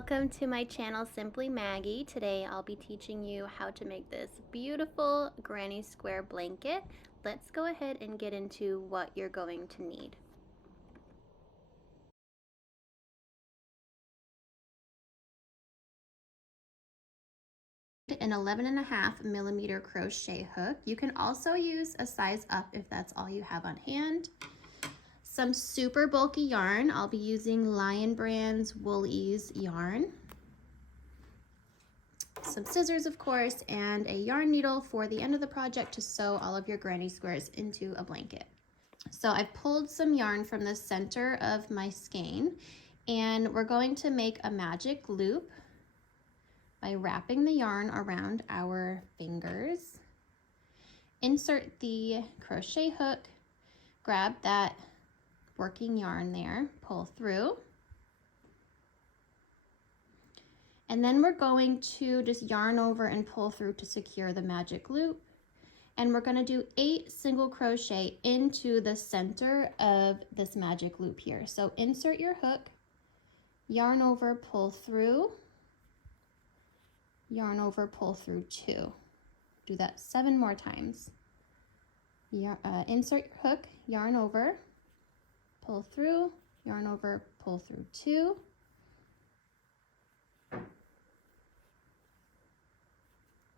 Welcome to my channel, Simply Maggie. Today I'll be teaching you how to make this beautiful granny square blanket. Let's go ahead and get into what you're going to need. An 11.5mm crochet hook. You can also use a size up if that's all you have on hand. Some super bulky yarn. I'll be using Lion Brand's Wool Ease yarn. Some scissors, of course, and a yarn needle for the end of the project to sew all of your granny squares into a blanket. So I've pulled some yarn from the center of my skein, and we're going to make a magic loop by wrapping the yarn around our fingers. Insert the crochet hook, grab that working yarn there, pull through. And then we're going to just yarn over and pull through to secure the magic loop. And we're going to do 8 single crochet into the center of this magic loop here. So insert your hook, yarn over, pull through, yarn over, pull through 2. Do that 7 more times. Insert your hook, yarn over, pull through, yarn over, pull through 2.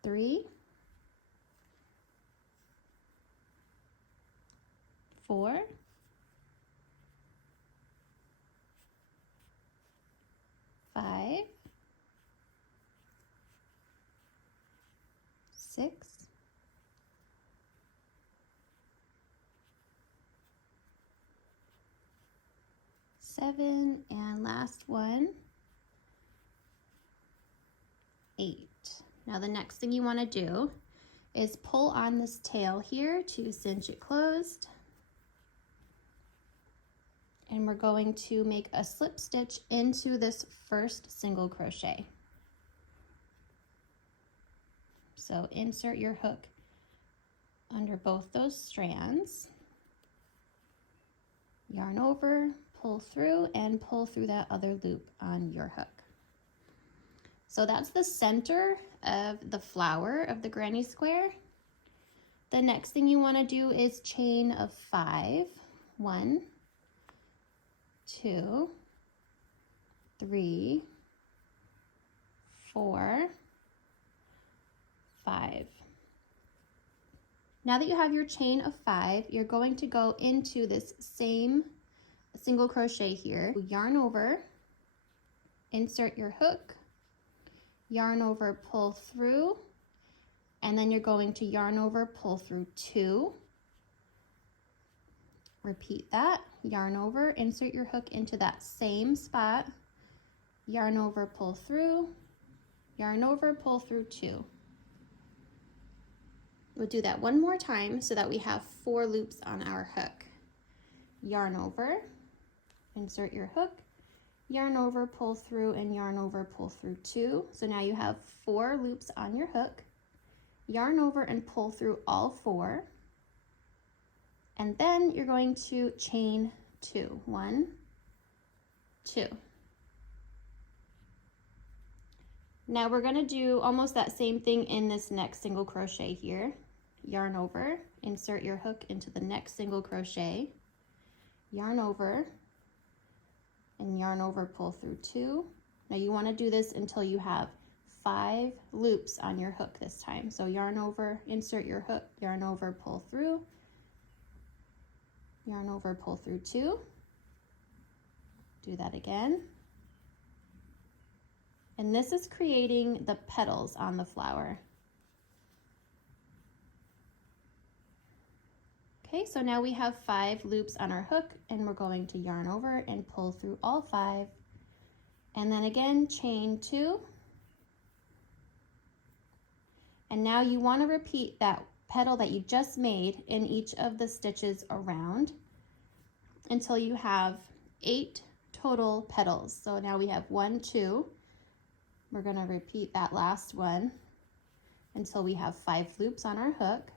3, 4, 5, 6, 7, and last one, 8. Now the next thing you want to do is pull on this tail here to cinch it closed. And we're going to make a slip stitch into this first single crochet. So insert your hook under both those strands, yarn over, pull through, and pull through that other loop on your hook. So that's the center of the flower of the granny square. The next thing you want to do is chain of 5. 1, 2, 3, 4, 5. Now that you have your chain of 5, you're going to go into this same single crochet here. Yarn over, insert your hook, yarn over, pull through, and then you're going to yarn over, pull through 2. Repeat that, yarn over, insert your hook into that same spot, yarn over, pull through, yarn over, pull through 2. We'll do that one more time so that we have 4 loops on our hook. Yarn over, insert your hook, yarn over, pull through, and yarn over, pull through 2. So now you have 4 loops on your hook. Yarn over and pull through all 4. And then you're going to chain 2. 1, 2. Now we're going to do almost that same thing in this next single crochet here. Yarn over, insert your hook into the next single crochet, yarn over, and yarn over, pull through 2. Now you want to do this until you have 5 loops on your hook this time. So yarn over, insert your hook, yarn over, pull through, yarn over, pull through 2. Do that again. And this is creating the petals on the flower. Okay, so now we have 5 loops on our hook, and we're going to yarn over and pull through all 5. And then again, chain 2. And now you want to repeat that petal that you just made in each of the stitches around until you have 8 total petals. So now we have 1, 2. We're going to repeat that last one until we have 5 loops on our hook.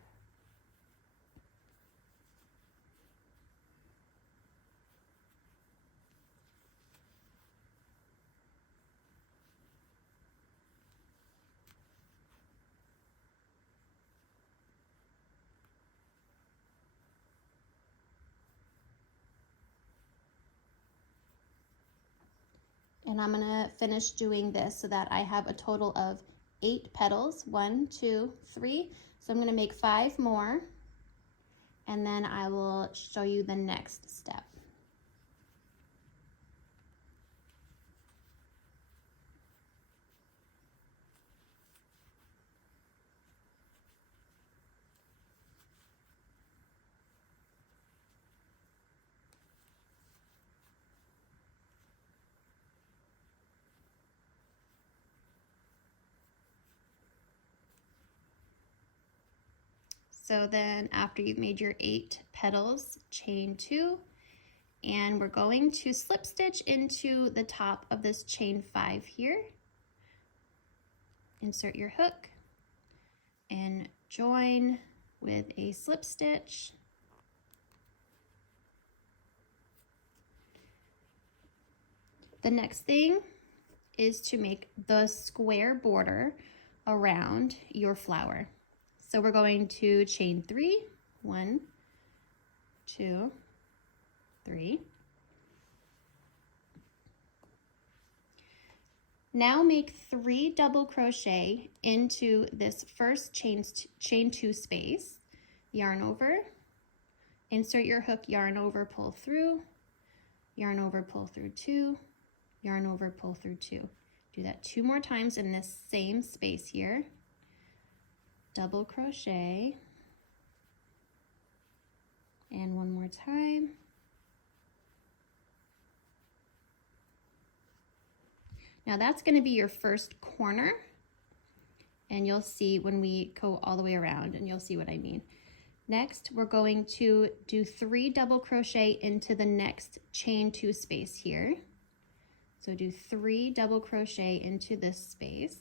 And I'm gonna finish doing this so that I have a total of 8 petals. 1, 2, 3. So I'm gonna make 5 more, and then I will show you the next step. So then after you've made your 8 petals, chain 2, and we're going to slip stitch into the top of this chain 5 here. Insert your hook and join with a slip stitch. The next thing is to make the square border around your flower. So we're going to chain 3, 1, 2, 3. Now make 3 double crochet into this first chain 2 space. Yarn over, insert your hook, yarn over, pull through, yarn over, pull through 2, yarn over, pull through 2. Do that 2 more times in this same space here. Double crochet, and 1 more time. Now that's going to be your first corner, and you'll see when we go all the way around, and you'll see what I mean. Next, we're going to do 3 double crochet into the next chain 2 space here. So do 3 double crochet into this space.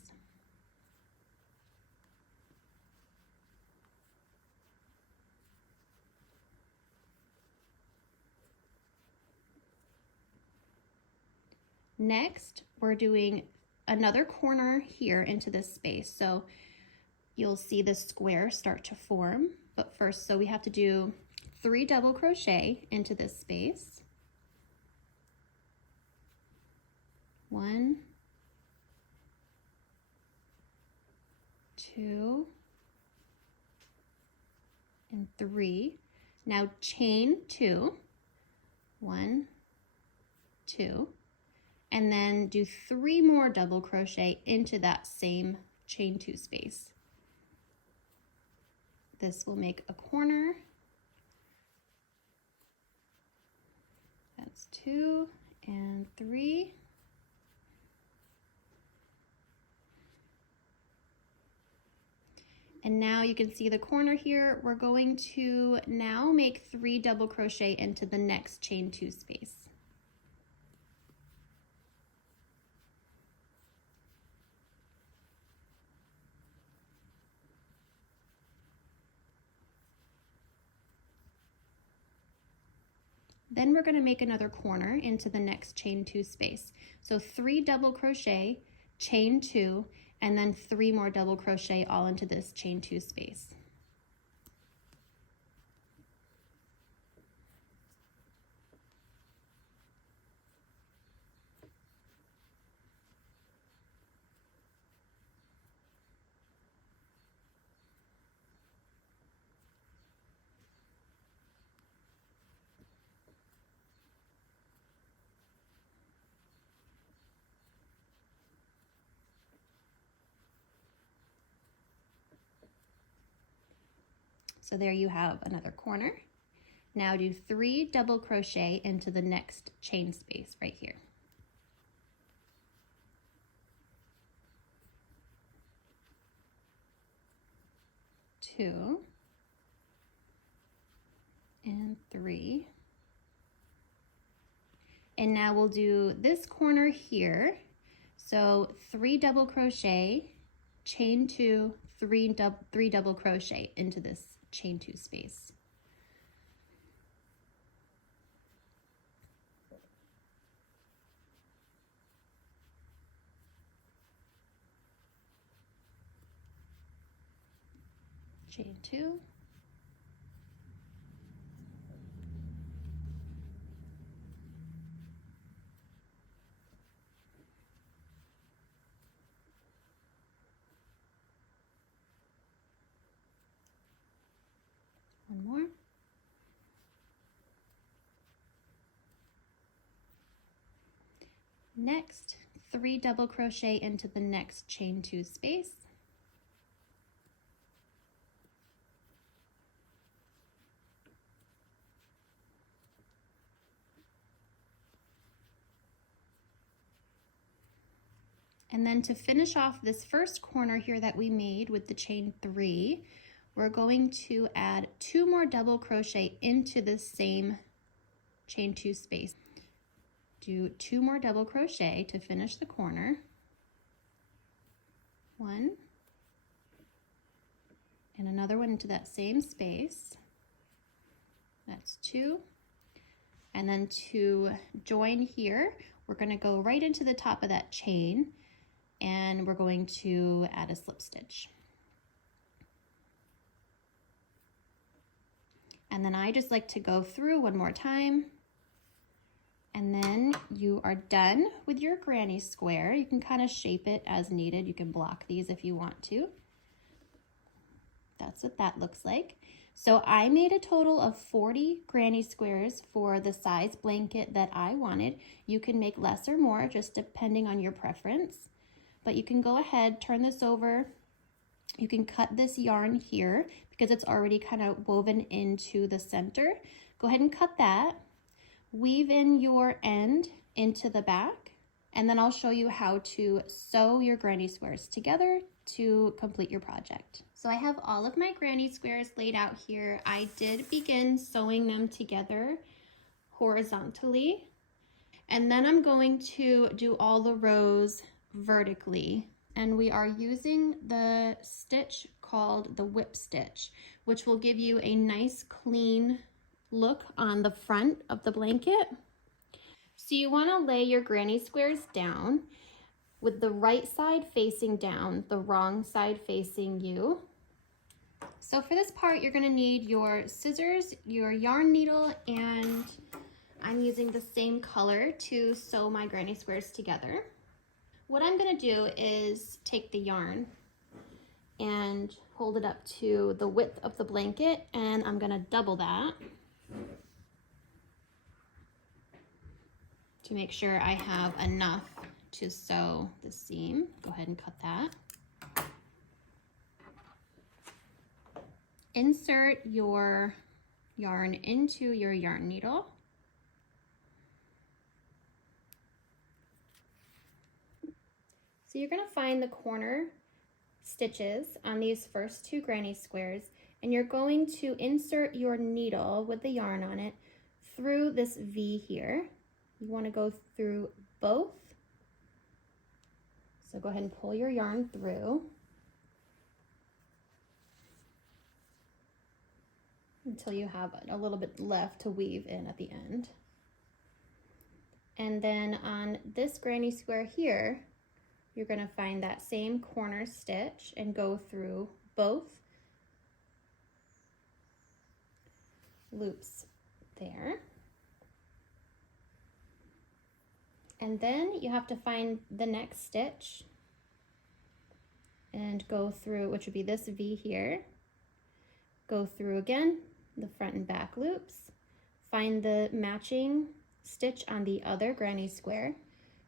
Next, we're doing another corner here into this space. So you'll see the square start to form, but first, so we have to do 3 double crochet into this space. 1, 2, and 3. Now chain 2, 1, 2. And then do 3 more double crochet into that same chain 2 space. This will make a corner. That's 2 and 3. And now you can see the corner here. We're going to now make 3 double crochet into the next chain 2 space. Then we're going to make another corner into the next chain 2 space. So 3 double crochet, chain 2, and then 3 more double crochet all into this chain 2 space. So there you have another corner. Now do 3 double crochet into the next chain space right here. 2 and 3. And now we'll do this corner here. So 3 double crochet, chain 2, 3 double crochet into this chain 2 space. Chain 2. Next, 3 double crochet into the next chain 2 space. And then to finish off this first corner here that we made with the chain 3, we're going to add 2 more double crochet into the same chain 2 space. Do 2 more double crochet to finish the corner. 1 and another one into that same space. That's 2. And then to join here, we're going to go right into the top of that chain and we're going to add a slip stitch. And then I just like to go through one more time. And then you are done with your granny square. You can kind of shape it as needed. You can block these if you want to. That's what that looks like. So I made a total of 40 granny squares for the size blanket that I wanted. You can make less or more, just depending on your preference. But you can go ahead, turn this over. You can cut this yarn here because it's already kind of woven into the center. Go ahead and cut that. Weave in your end into the back, and then I'll show you how to sew your granny squares together to complete your project. So I have all of my granny squares laid out here. I did begin sewing them together horizontally, and then I'm going to do all the rows vertically. And we are using the stitch called the whip stitch, which will give you a nice clean look on the front of the blanket. So you want to lay your granny squares down with the right side facing down, the wrong side facing you. So for this part, you're going to need your scissors, your yarn needle, and I'm using the same color to sew my granny squares together. What I'm going to do is take the yarn and hold it up to the width of the blanket, and I'm going to double that to make sure I have enough to sew the seam. Go ahead and cut that. Insert your yarn into your yarn needle. So you're going to find the corner stitches on these first 2 granny squares, and you're going to insert your needle with the yarn on it through this V here. You want to go through both. So go ahead and pull your yarn through until you have a little bit left to weave in at the end. And then on this granny square here, you're going to find that same corner stitch and go through both loops there. And then you have to find the next stitch and go through, which would be this V here. Go through again the front and back loops. Find the matching stitch on the other granny square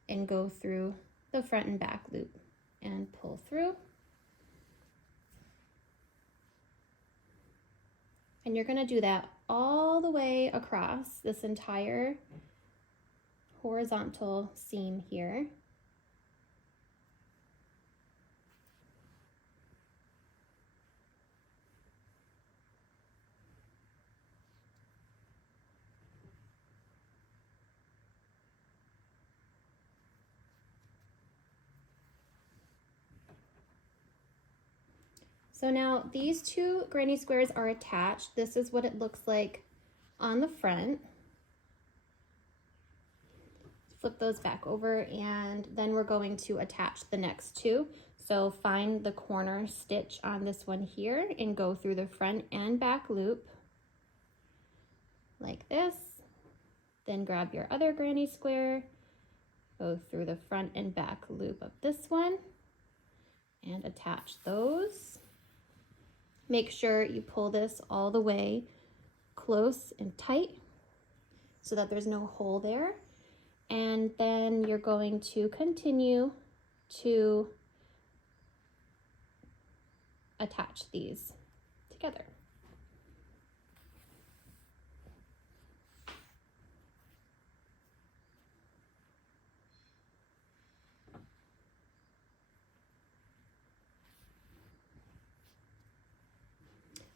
and go through the front and back loop and pull through. And you're going to do that all the way across this entire horizontal seam here. So now these 2 granny squares are attached. This is what it looks like on the front. Flip those back over, and then we're going to attach the next 2. So find the corner stitch on this one here and go through the front and back loop like this. Then grab your other granny square, go through the front and back loop of this one and attach those. Make sure you pull this all the way close and tight so that there's no hole there. And then you're going to continue to attach these together.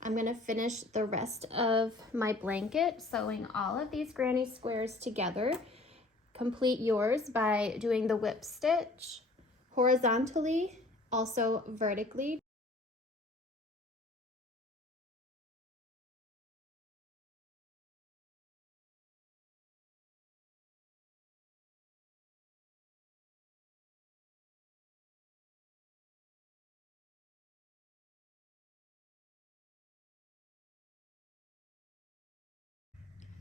I'm gonna finish the rest of my blanket sewing all of these granny squares together. Complete yours by doing the whip stitch horizontally, also vertically.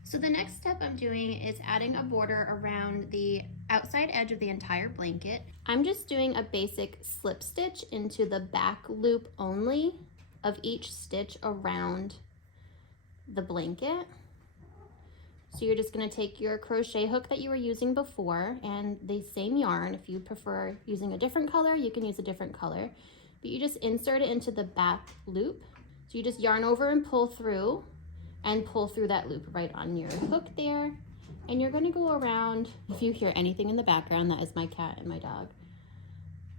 So the next step I'm doing is adding a border around the outside edge of the entire blanket. I'm just doing a basic slip stitch into the back loop only of each stitch around the blanket. So you're just gonna take your crochet hook that you were using before and the same yarn. If you prefer using a different color, you can use a different color, but you just insert it into the back loop. So you just yarn over and pull through that loop right on your hook there. And you're gonna go around. If you hear anything in the background, that is my cat and my dog.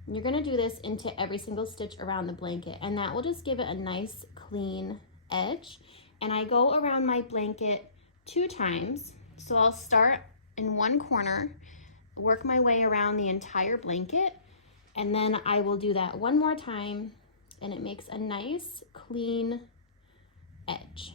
And you're gonna do this into every single stitch around the blanket, and that will just give it a nice clean edge. And I go around my blanket 2 times. So I'll start in one corner, work my way around the entire blanket, and then I will do that one more time, and it makes a nice clean edge.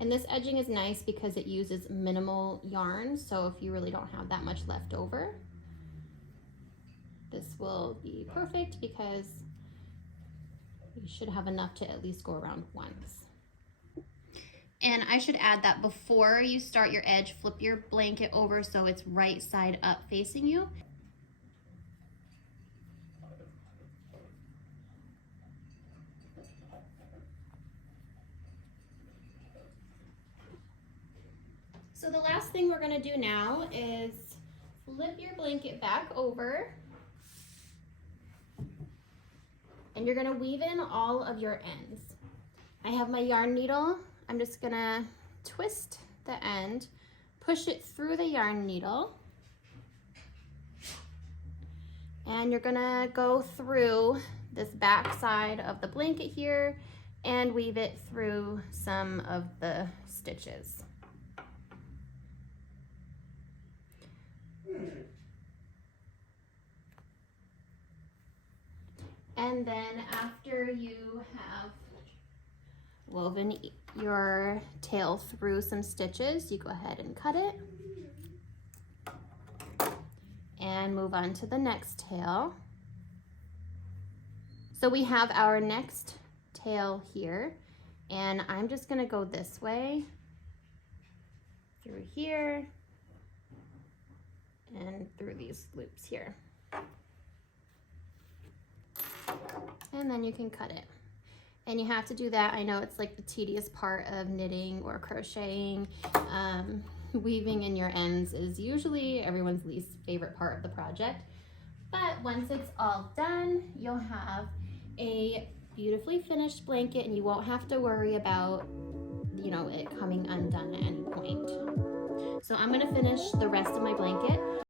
And this edging is nice because it uses minimal yarn, so if you really don't have that much left over, this will be perfect because you should have enough to at least go around once. And I should add that before you start your edge, flip your blanket over so it's right side up facing you. So the last thing we're gonna do now is flip your blanket back over, and you're gonna weave in all of your ends. I have my yarn needle. I'm just gonna twist the end, push it through the yarn needle, and you're gonna go through this back side of the blanket here and weave it through some of the stitches. And then after you have woven your tail through some stitches, you go ahead and cut it and move on to the next tail. So we have our next tail here, and I'm just gonna go this way through here and through these loops here. And then you can cut it. And you have to do that. I know it's like the tedious part of knitting or crocheting. Weaving in your ends is usually everyone's least favorite part of the project. But once it's all done, you'll have a beautifully finished blanket, and you won't have to worry about, you know, it coming undone at any point. So I'm gonna finish the rest of my blanket.